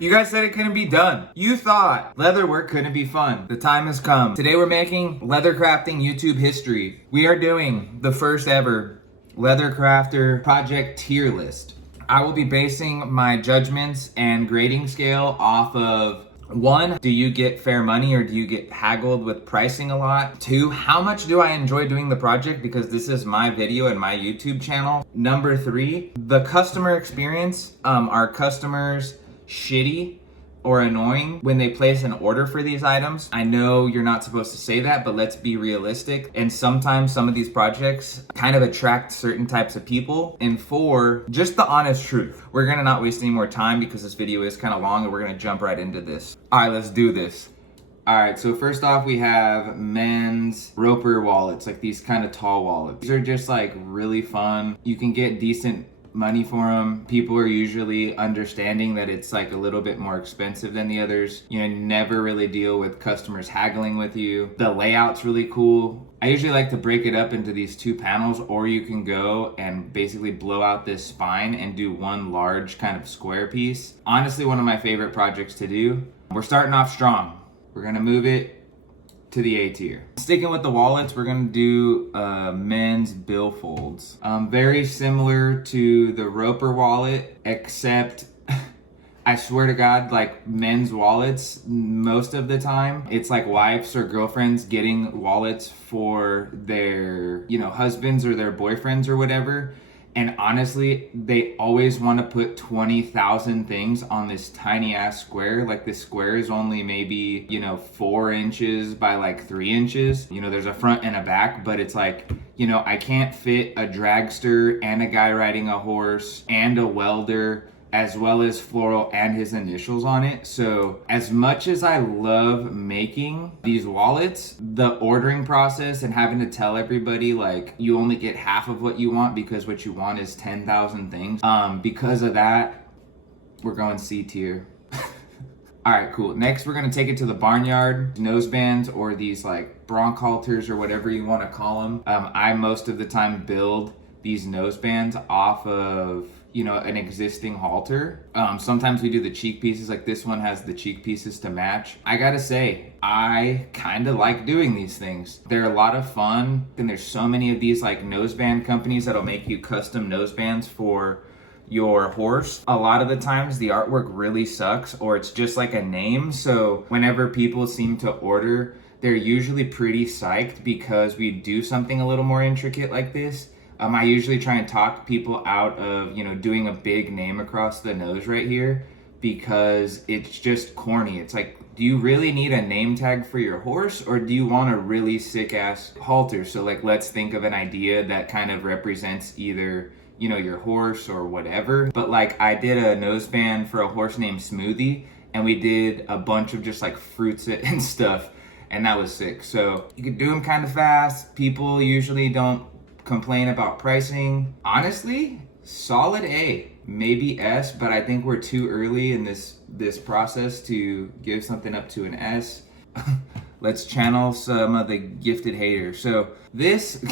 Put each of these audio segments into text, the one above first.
You guys said it couldn't be done. You thought leather work couldn't be fun. The time has come. Today we're making leather crafting YouTube history. We are doing the first ever leather crafter project tier list. I will be basing my judgments and grading scale off of 1, do you get fair money or do you get haggled with pricing a lot? 2, how much do I enjoy doing the project because this is my video and my YouTube channel? Number 3, the customer experience. Are customers shitty or annoying when they place an order for these items? I know you're not supposed to say that, but let's be realistic. And sometimes some of these projects kind of attract certain types of people. And 4, just the honest truth. We're gonna not waste any more time because this video is kind of long and we're gonna jump right into this. All right, let's do this. All right, so first off, we have men's Roper wallets, like these kind of tall wallets. These are just like really fun. You can get decent money for them. People are usually understanding that it's like a little bit more expensive than the others. You know, you never really deal with customers haggling with you. The layout's really cool. I usually like to break it up into these 2 panels, or you can go and basically blow out this spine and do one large kind of square piece. Honestly, one of my favorite projects to do. We're starting off strong. We're gonna move it to the A tier. Sticking with the wallets, we're gonna do men's billfolds. Very similar to the Roper wallet, except I swear to God, like men's wallets, most of the time, it's like wives or girlfriends getting wallets for their, husbands or their boyfriends or whatever. And honestly, they always want to put 20,000 things on this tiny ass square. Like this square is only maybe, 4 inches by like 3 inches. There's a front and a back, but it's like, I can't fit a dragster and a guy riding a horse and a welder as well as floral and his initials on it. So as much as I love making these wallets, the ordering process and having to tell everybody like you only get half of what you want because what you want is 10,000 things. Because of that, we're going C tier. All right, cool. Next, we're gonna take it to the barnyard. Nosebands or these like bronc halters or whatever you wanna call them. I most of the time build these nosebands off of an existing halter. Sometimes we do the cheek pieces, like this one has the cheek pieces to match. I gotta say, I kind of like doing these things. They're a lot of fun, and there's so many of these like noseband companies that'll make you custom nosebands for your horse. A lot of the times the artwork really sucks, or it's just like a name. So whenever people seem to order, they're usually pretty psyched because we do something a little more intricate like this. I usually try and talk people out of, doing a big name across the nose right here because it's just corny. It's like, do you really need a name tag for your horse or do you want a really sick ass halter? So like, let's think of an idea that kind of represents either, your horse or whatever. But like I did a noseband for a horse named Smoothie and we did a bunch of just like fruits and stuff. And that was sick. So you could do them kind of fast. People usually don't complain about pricing. Honestly, solid A, maybe S, but I think we're too early in this process to give something up to an S. Let's channel some of the gifted haters. So this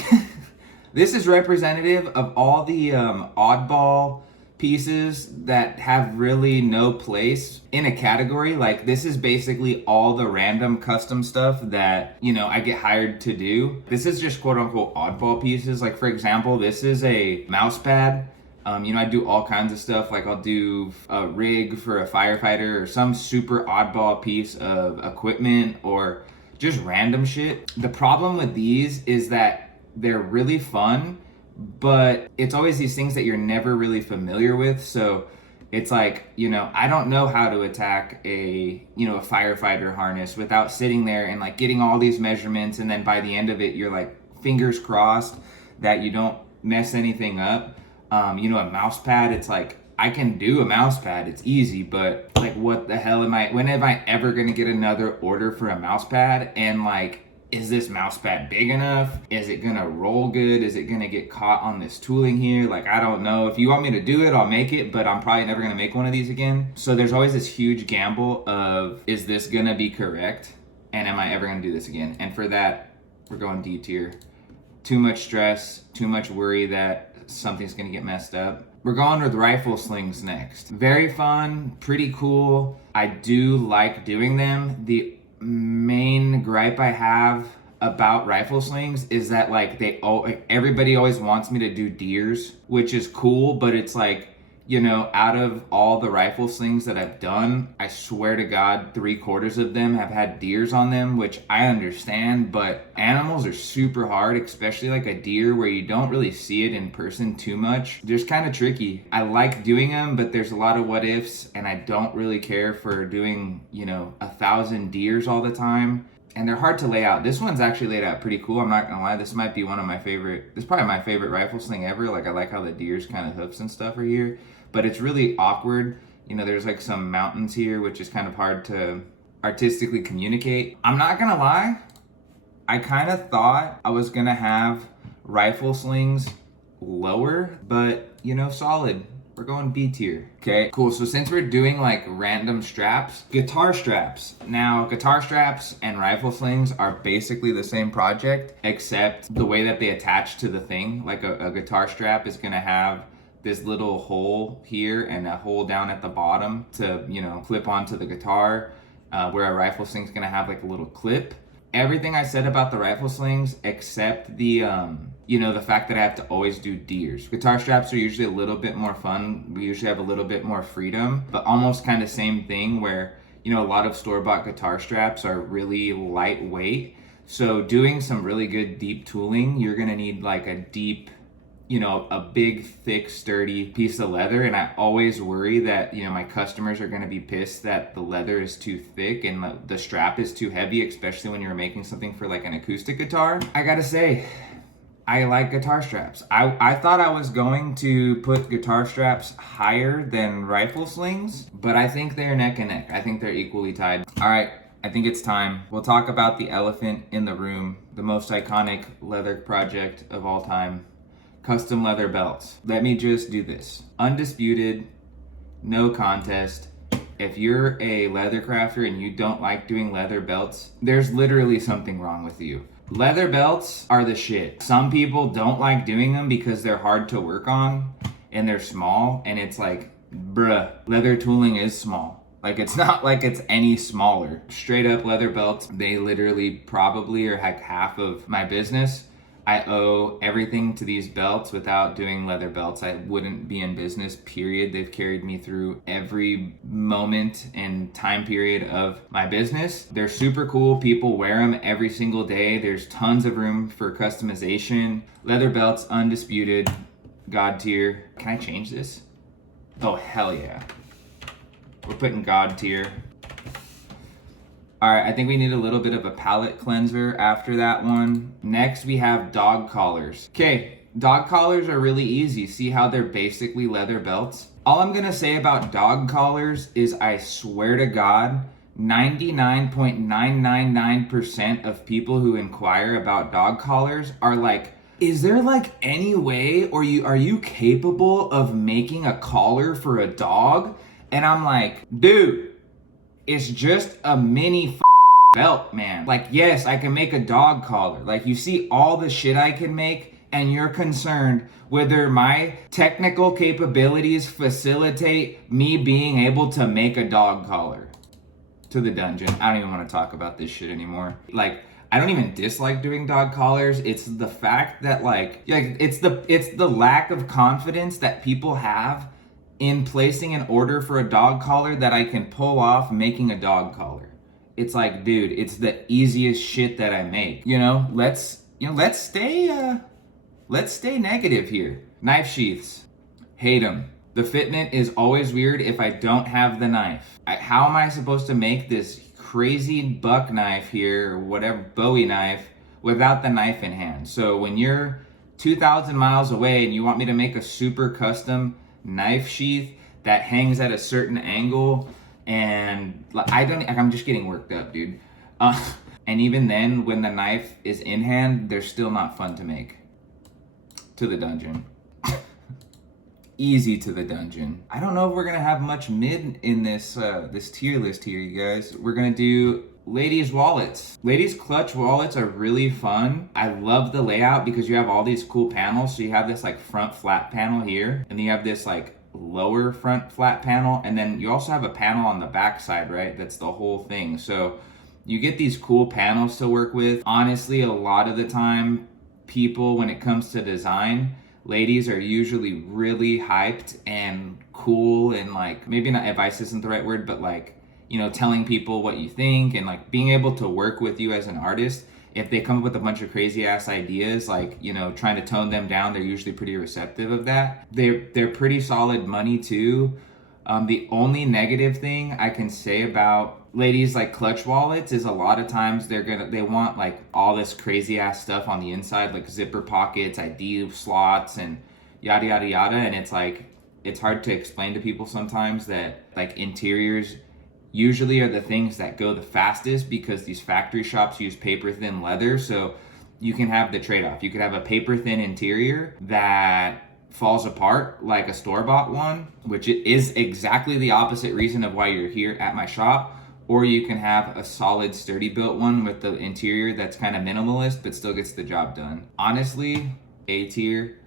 this is representative of all the oddball pieces that have really no place in a category. Like this is basically all the random custom stuff that I get hired to do. This is just quote unquote oddball pieces. Like for example, this is a mouse pad. I do all kinds of stuff. Like I'll do a rig for a firefighter or some super oddball piece of equipment or just random shit. The problem with these is that they're really fun, but it's always these things that you're never really familiar with. So it's like, I don't know how to attack a firefighter harness without sitting there and like getting all these measurements. And then by the end of it, you're like fingers crossed that you don't mess anything up. A mouse pad, it's like, I can do a mouse pad, it's easy, but like, what the hell when am I ever gonna get another order for a mouse pad? And like, is this mouse pad big enough? Is it gonna roll good? Is it gonna get caught on this tooling here? Like, I don't know. If you want me to do it, I'll make it, but I'm probably never gonna make one of these again. So there's always this huge gamble of, is this gonna be correct? And am I ever gonna do this again? And for that, we're going D tier. Too much stress, too much worry that something's gonna get messed up. We're going with rifle slings next. Very fun, pretty cool. I do like doing them. The main gripe I have about rifle slings is that like everybody always wants me to do deers, which is cool, but it's like, you know, out of all the rifle slings that I've done, I swear to God, 3/4 of them have had deers on them, which I understand, but animals are super hard, especially like a deer where you don't really see it in person too much. They're just kind of tricky. I like doing them, but there's a lot of what ifs, and I don't really care for doing, you know, 1,000 deers all the time. And they're hard to lay out. This one's actually laid out pretty cool. I'm not gonna lie, this might be one of my favorite, this is probably my favorite rifle sling ever. Like I like how the deer's kind of hoofs and stuff are here, but it's really awkward. You know, there's like some mountains here, which is kind of hard to artistically communicate. I'm not gonna lie, I kind of thought I was gonna have rifle slings lower, but you know, solid. We're going B tier. Okay, cool. So since we're doing like random straps, guitar straps. Now, guitar straps and rifle slings are basically the same project, except the way that they attach to the thing. Like a guitar strap is gonna have this little hole here and a hole down at the bottom to, you know, clip onto the guitar, where a rifle sling's gonna have like a little clip. Everything I said about the rifle slings, except the, you know, the fact that I have to always do deers. Guitar straps are usually a little bit more fun. We usually have a little bit more freedom, but almost kind of same thing where, you know, a lot of store-bought guitar straps are really lightweight. So doing some really good deep tooling, you're gonna need like a deep, you know, a big, thick, sturdy piece of leather. And I always worry that, you know, my customers are gonna be pissed that the leather is too thick and the strap is too heavy, especially when you're making something for like an acoustic guitar. I gotta say, I like guitar straps. I thought I was going to put guitar straps higher than rifle slings, but I think they're neck and neck. I think they're equally tied. All right, I think it's time. We'll talk about the elephant in the room, the most iconic leather project of all time. Custom leather belts. Let me just do this. Undisputed, no contest. If you're a leather crafter and you don't like doing leather belts, there's literally something wrong with you. Leather belts are the shit. Some people don't like doing them because they're hard to work on and they're small, and it's like, bruh, leather tooling is small. Like, it's not like it's any smaller. Straight up leather belts, they literally probably are like half of my business. I owe everything to these belts. Without doing leather belts, I wouldn't be in business, period. They've carried me through every moment and time period of my business. They're super cool. People wear them every single day. There's tons of room for customization. Leather belts, undisputed, God tier. Can I change this? Oh, hell yeah. We're putting God tier. All right, I think we need a little bit of a palate cleanser after that one. Next, we have dog collars. Okay, dog collars are really easy. See how they're basically leather belts? All I'm gonna say about dog collars is I swear to God, 99.999% of people who inquire about dog collars are like, is there like any way, or are you capable of making a collar for a dog? And I'm like, dude, it's just a mini belt, man. Like, yes, I can make a dog collar. Like, you see all the shit I can make, and you're concerned whether my technical capabilities facilitate me being able to make a dog collar. To the dungeon. I don't even want to talk about this shit anymore. Like, I don't even dislike doing dog collars. It's the fact that it's the lack of confidence that people have in placing an order for a dog collar that I can pull off making a dog collar. It's like, dude, it's the easiest shit that I make. Let's stay negative here. Knife sheaths, hate them. The fitment is always weird if I don't have the knife. How am I supposed to make this crazy buck knife here, or whatever, Bowie knife, without the knife in hand? So when you're 2,000 miles away and you want me to make a super custom knife sheath that hangs at a certain angle, and I'm just getting worked up, dude. And even then, when the knife is in hand, they're still not fun to make. To the dungeon. easy to the dungeon. I don't know if we're gonna have much mid in this this tier list here, you guys. We're gonna do ladies' wallets. Ladies' clutch wallets are really fun. I love the layout because you have all these cool panels. So you have this like front flat panel here, and then you have this like lower front flat panel, and then you also have a panel on the back side, right? That's the whole thing. So you get these cool panels to work with. Honestly, a lot of the time, people, when it comes to design, ladies are usually really hyped and cool, and like, maybe not, advice isn't the right word, but like, you know, telling people what you think and like being able to work with you as an artist. If they come up with a bunch of crazy ass ideas, like, you know, trying to tone them down, they're usually pretty receptive of that. They're pretty solid money too. The only negative thing I can say about ladies like clutch wallets is a lot of times they want like all this crazy ass stuff on the inside, like zipper pockets, ID slots, and yada yada yada. And it's like, it's hard to explain to people sometimes that like interiors usually are the things that go the fastest because these factory shops use paper thin leather. So you can have the trade-off. You could have a paper thin interior that falls apart like a store-bought one, which is exactly the opposite reason of why you're here at my shop. Or you can have a solid sturdy built one with the interior that's kind of minimalist but still gets the job done. Honestly, A tier.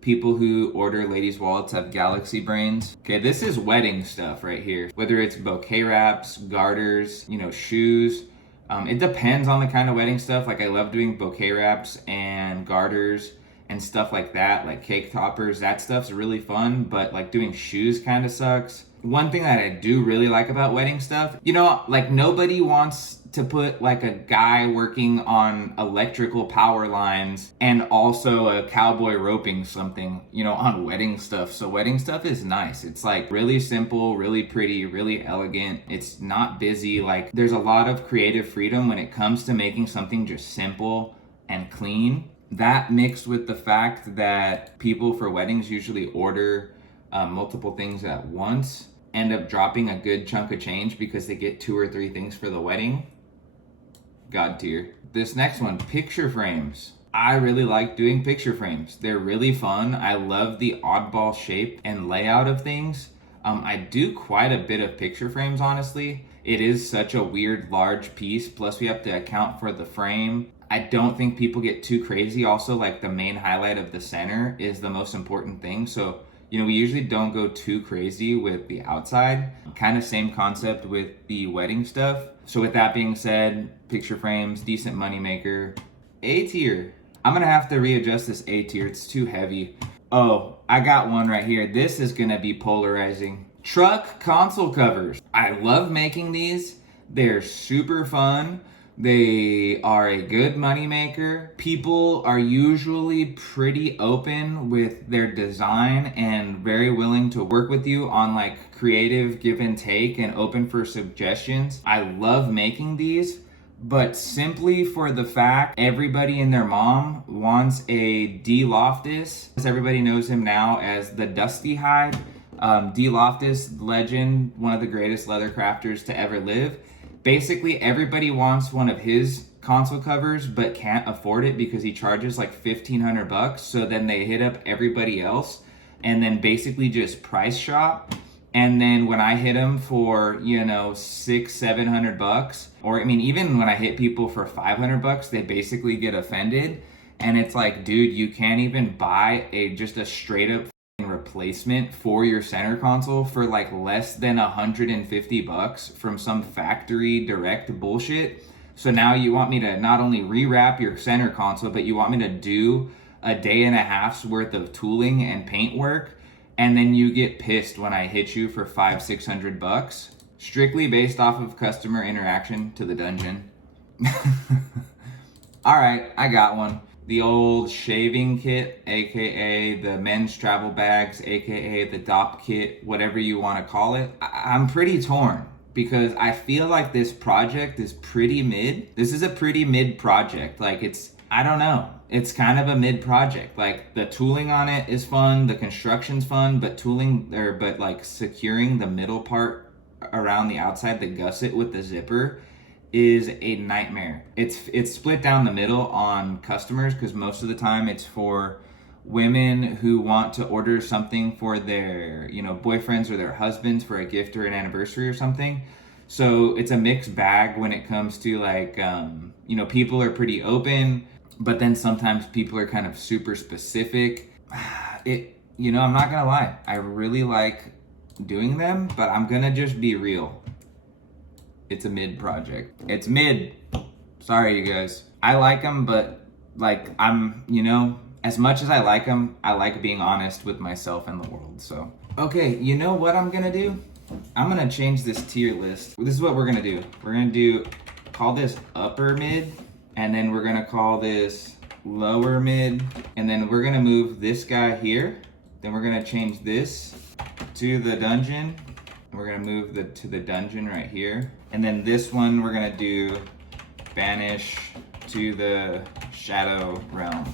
People who order ladies' wallets have galaxy brains. Okay, this is wedding stuff right here. Whether it's bouquet wraps, garters, you know, shoes. It depends on the kind of wedding stuff. Like, I love doing bouquet wraps and garters and stuff like that, like cake toppers. That stuff's really fun, but like doing shoes kind of sucks. One thing that I do really like about wedding stuff, you know, like nobody wants to put like a guy working on electrical power lines and also a cowboy roping something, you know, on wedding stuff. So wedding stuff is nice. It's like really simple, really pretty, really elegant. It's not busy. Like, there's a lot of creative freedom when it comes to making something just simple and clean. That mixed with the fact that people for weddings usually order multiple things at once, end up dropping a good chunk of change because they get 2 or 3 things for the wedding. God tier. This next one, picture frames. I really like doing picture frames. They're really fun. I love the oddball shape and layout of things. I do quite a bit of picture frames, honestly. It is such a weird large piece, plus we have to account for the frame. I don't think people get too crazy. Also, like, the main highlight of the center is the most important thing. So, you know, we usually don't go too crazy with the outside. Kind of same concept with the wedding stuff. So with that being said, picture frames, decent moneymaker. A tier. I'm gonna have to readjust this A tier. It's too heavy. Oh, I got one right here. This is gonna be polarizing. Truck console covers. I love making these. They're super fun. They are a good moneymaker. People are usually pretty open with their design and very willing to work with you on like creative give and take and open for suggestions. I love making these, but simply for the fact everybody and their mom wants a D. Loftus. Everybody knows him now as the Dusty Hide. D. Loftus, legend, one of the greatest leather crafters to ever live. Basically, everybody wants one of his console covers, but can't afford it because he charges like $1,500. So then they hit up everybody else and then basically just price shop. And then when I hit them for, you know, $600-700, or I mean, even when I hit people for $500, they basically get offended. And it's like, dude, you can't even buy just a straight up replacement for your center console for like less than $150 from some factory direct bullshit. So now you want me to not only rewrap your center console, but you want me to do a day and a half's worth of tooling and paint work, and then you get pissed when I hit you for $500-600 strictly based off of customer interaction to the dungeon. All right, I got one. The old shaving kit, aka the men's travel bags, aka the DOP kit, whatever you want to call it. I'm pretty torn because I feel like this project is pretty mid. This is a pretty mid project. Like, I don't know. It's kind of a mid project. Like, the tooling on it is fun, the construction's fun, but like securing the middle part around the outside, the gusset with the zipper, is a nightmare. It's split down the middle on customers because most of the time it's for women who want to order something for their, boyfriends or their husbands for a gift or an anniversary or something. So it's a mixed bag when it comes to like, people are pretty open, but then sometimes people are kind of super specific. I'm not gonna lie, I really like doing them, but I'm gonna just be real. It's a mid project. It's mid. Sorry, you guys. I like them, but like as much as I like them, I like being honest with myself and the world. So, okay, you know what I'm gonna do? I'm gonna change this tier list. This is what we're gonna do. We're gonna call this upper mid, and then we're gonna call this lower mid, and then we're gonna move this guy here. Then we're gonna change this to the dungeon. We're gonna move to the dungeon right here. And then this one we're gonna do banish to the shadow realm.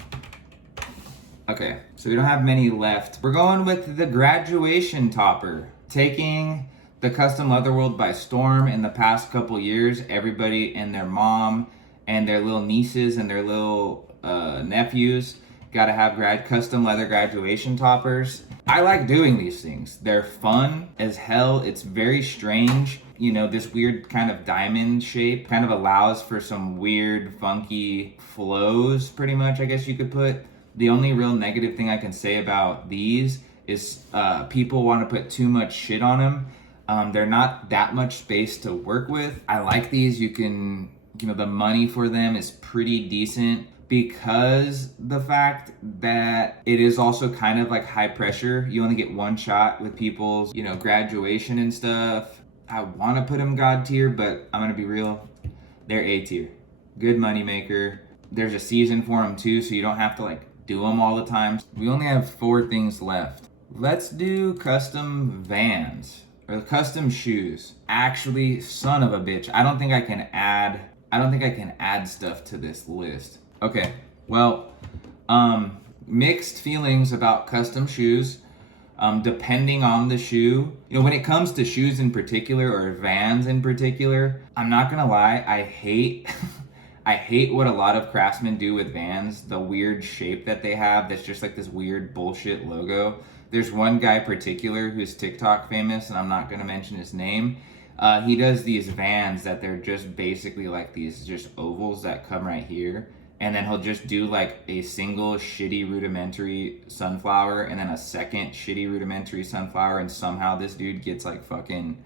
Okay, so we don't have many left. We're going with the graduation topper. Taking the custom leather world by storm in the past couple years, everybody and their mom and their little nieces and their little nephews got to have custom leather graduation toppers. I like doing these things. They're fun as hell. It's very strange. This weird kind of diamond shape kind of allows for some weird, funky flows, pretty much, I guess you could put. The only real negative thing I can say about these is people want to put too much shit on them. They're not that much space to work with. I like these. You can, the money for them is pretty decent, because the fact that it is also kind of like high pressure. You only get one shot with people's, graduation and stuff. I want to put them God tier, but I'm going to be real. They're A tier. Good money maker. There's a season for them too, so you don't have to do them all the time. We only have 4 things left. Let's do custom Vans or custom shoes. Actually, son of a bitch. I don't think I can add stuff to this list. Okay, well, mixed feelings about custom shoes, depending on the shoe. When it comes to shoes in particular, or Vans in particular, I'm not gonna lie, I hate I hate what a lot of craftsmen do with Vans, the weird shape that they have that's just like this weird bullshit logo. There's one guy particular who's TikTok famous, and I'm not gonna mention his name. He does these Vans that they're just basically like these just ovals that come right here. And then he'll just do like a single shitty rudimentary sunflower and then a second shitty rudimentary sunflower, and somehow this dude gets like fucking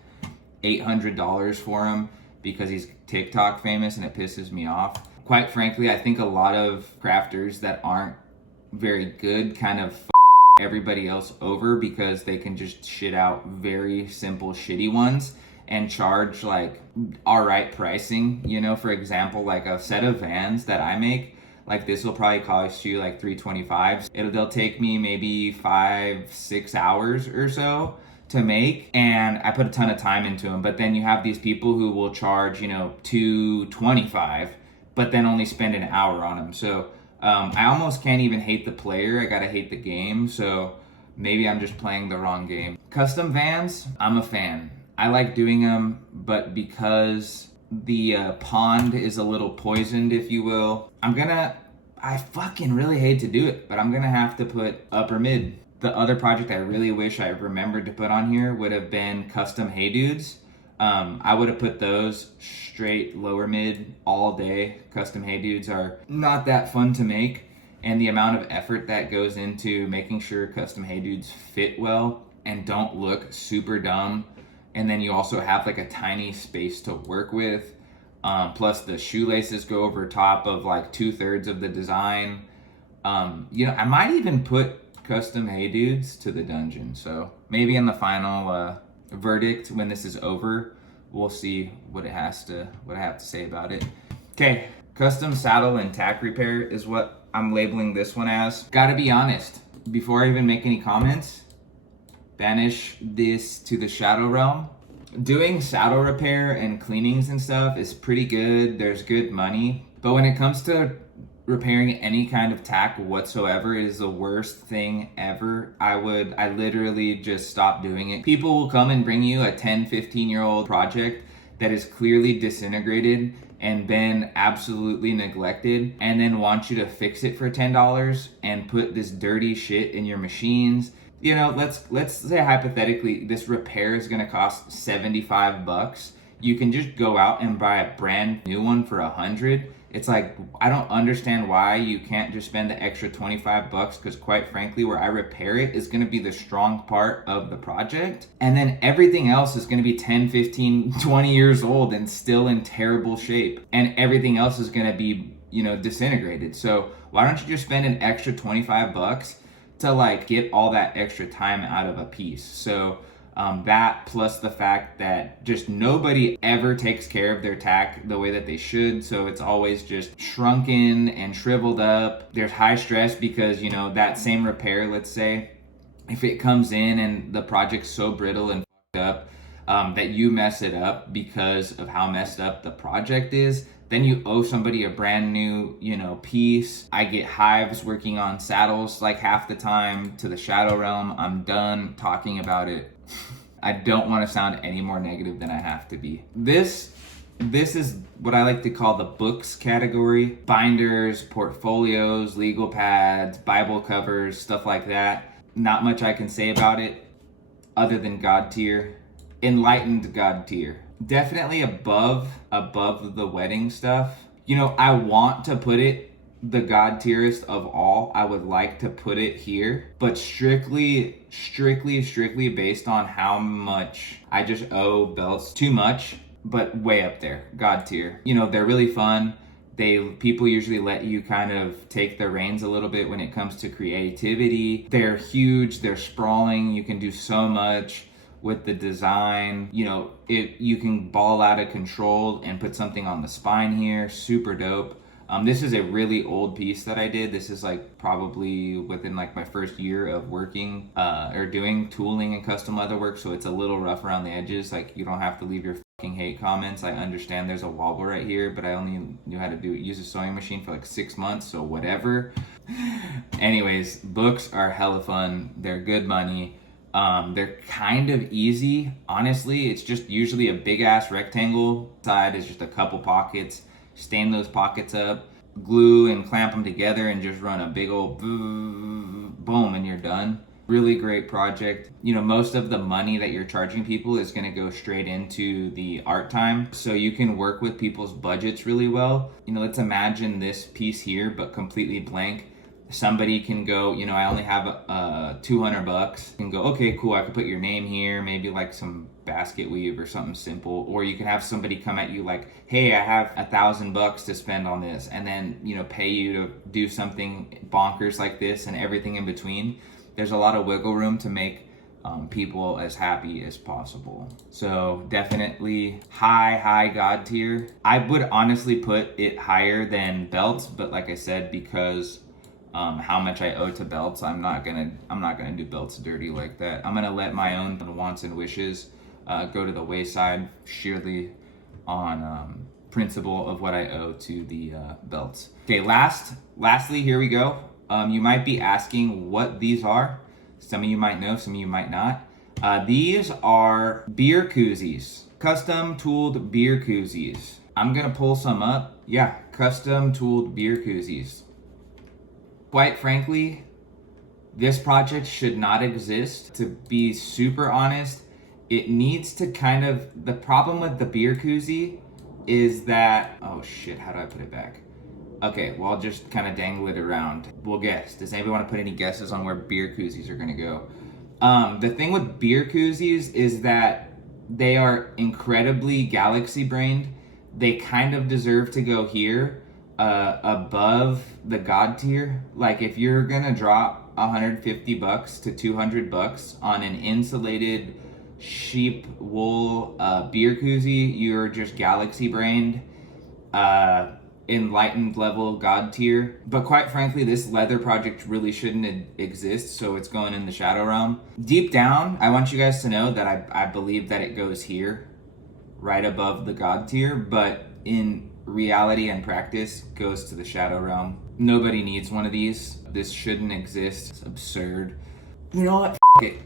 $800 for him because he's TikTok famous, and it pisses me off. Quite frankly, I think a lot of crafters that aren't very good kind of everybody else over because they can just shit out very simple shitty ones and charge like alright pricing. For example, like a set of Vans that I make, like this will probably cost you like $325. They'll take me maybe 5-6 hours or so to make, and I put a ton of time into them. But then you have these people who will charge $225, but then only spend an hour on them. So I almost can't even hate the player, I gotta hate the game. So maybe I'm just playing the wrong game. Custom Vans, I'm a fan. I like doing them, but because the pond is a little poisoned, if you will, I fucking really hate to do it, but I'm gonna have to put upper mid. The other project I really wish I remembered to put on here would have been custom Hey Dudes. I would have put those straight lower mid all day. Custom Hey Dudes are not that fun to make, and the amount of effort that goes into making sure custom Hey Dudes fit well and don't look super dumb. And then you also have like a tiny space to work with. Plus the shoelaces go over top of like 2/3 of the design. I might even put custom Hey Dudes to the dungeon. So maybe in the final verdict, when this is over, we'll see what I have to say about it. Okay, custom saddle and tack repair is what I'm labeling this one as. Gotta be honest, before I even make any comments, banish this to the shadow realm. Doing saddle repair and cleanings and stuff is pretty good. There's good money, but when it comes to repairing any kind of tack whatsoever, it is the worst thing ever. I literally just stop doing it. People will come and bring you a 10-15 year old project that is clearly disintegrated and been absolutely neglected, and then want you to fix it for $10 and put this dirty shit in your machines. You know, let's say hypothetically this repair is going to cost $75. You can just go out and buy a brand new one for $100. It's like, I don't understand why you can't just spend the extra $25, because quite frankly, where I repair it is going to be the strong part of the project. And then everything else is going to be 10, 15, 20 years old and still in terrible shape. And everything else is going to be, you know, disintegrated. So why don't you just spend an extra $25 to like get all that extra time out of a piece? So that plus the fact that just nobody ever takes care of their tack the way that they should. So it's always just shrunken and shriveled up. There's high stress because, you know, that same repair, let's say, if it comes in and the project's so brittle and fucked up that you mess it up because of how messed up the project is, then you owe somebody a brand new, you know, piece. I get hives working on saddles like half the time to the Shadow Realm. I'm done talking about it. I don't want to sound any more negative than I have to be. This is what I like to call the books category. Binders, portfolios, legal pads, Bible covers, stuff like that. Not much I can say about it other than God tier. Enlightened God tier. Definitely above the wedding stuff. You know, I want to put it the God tierest of all. I would like to put it here, but strictly based on how much I just owe belts. Too much, but way up there, God tier. You know, they're really fun. People usually let you kind of take the reins a little bit when it comes to creativity. They're huge, they're sprawling, you can do so much with the design. You know, you can ball out of control and put something on the spine here. Super dope. This is a really old piece that I did. This is like probably within like my first year of working or doing tooling and custom leather work. So it's a little rough around the edges. Like, you don't have to leave your fucking hate comments. I understand there's a wobble right here, but I only knew how to use a sewing machine for like 6 months. So whatever. Anyways, books are hella fun. They're good money. They're kind of easy. Honestly, it's just usually a big ass rectangle. Side is just a couple pockets. Stain those pockets up, glue and clamp them together, and just run a big old boom, and you're done. Really great project. You know, most of the money that you're charging people is going to go straight into the art time, so you can work with people's budgets really well. You know, let's imagine this piece here, but completely blank. Somebody can go, you know, I only have $200. Can go, okay, cool, I could put your name here, maybe like some basket weave or something simple. Or you can have somebody come at you like, hey, I have $1,000 to spend on this, and then, you know, pay you to do something bonkers like this and everything in between. There's a lot of wiggle room to make people as happy as possible. So definitely high God tier. I would honestly put it higher than belts, but like I said, because how much I owe to belts, I'm not gonna do belts dirty like that. I'm gonna let my own wants and wishes go to the wayside, sheerly on principle of what I owe to the belts. Okay, lastly, here we go. You might be asking what these are. Some of you might know, some of you might not. These are beer koozies, custom tooled beer koozies. I'm gonna pull some up. Yeah, custom tooled beer koozies. Quite frankly, this project should not exist. To be super honest, it needs to kind of, the problem with the beer koozie is that, oh shit, how do I put it back? Okay, well, I'll just kind of dangle it around. We'll guess. Does anybody want to put any guesses on where beer koozies are gonna go? The thing with beer koozies is that they are incredibly galaxy brained. They kind of deserve to go here. Above the God tier. Like, if you're gonna drop $150 to $200 on an insulated sheep wool beer koozie, you're just galaxy brained, enlightened level God tier. But quite frankly, this leather project really shouldn't exist, so it's going in the Shadow Realm. Deep down, I want you guys to know that I believe that it goes here, right above the God tier, but in reality and practice goes to the Shadow Realm. Nobody needs one of these. This shouldn't exist. It's absurd. You know what? F it.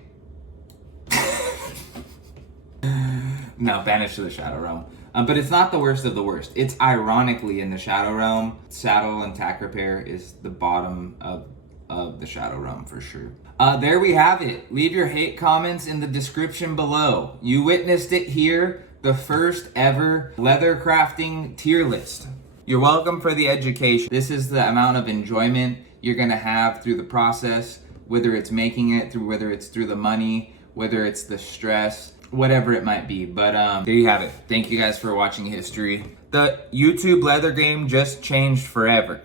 No, banish to the Shadow Realm. But it's not the worst of the worst. It's ironically in the Shadow Realm. Saddle and tack repair is the bottom of the Shadow Realm for sure. There we have it. Leave your hate comments in the description below. You witnessed it here, the first ever leather crafting tier list. You're welcome for the education. This is the amount of enjoyment you're gonna have through the process, whether it's making it, whether it's through the money, whether it's the stress, whatever it might be. But there you have it. Thank you guys for watching history. The YouTube leather game just changed forever.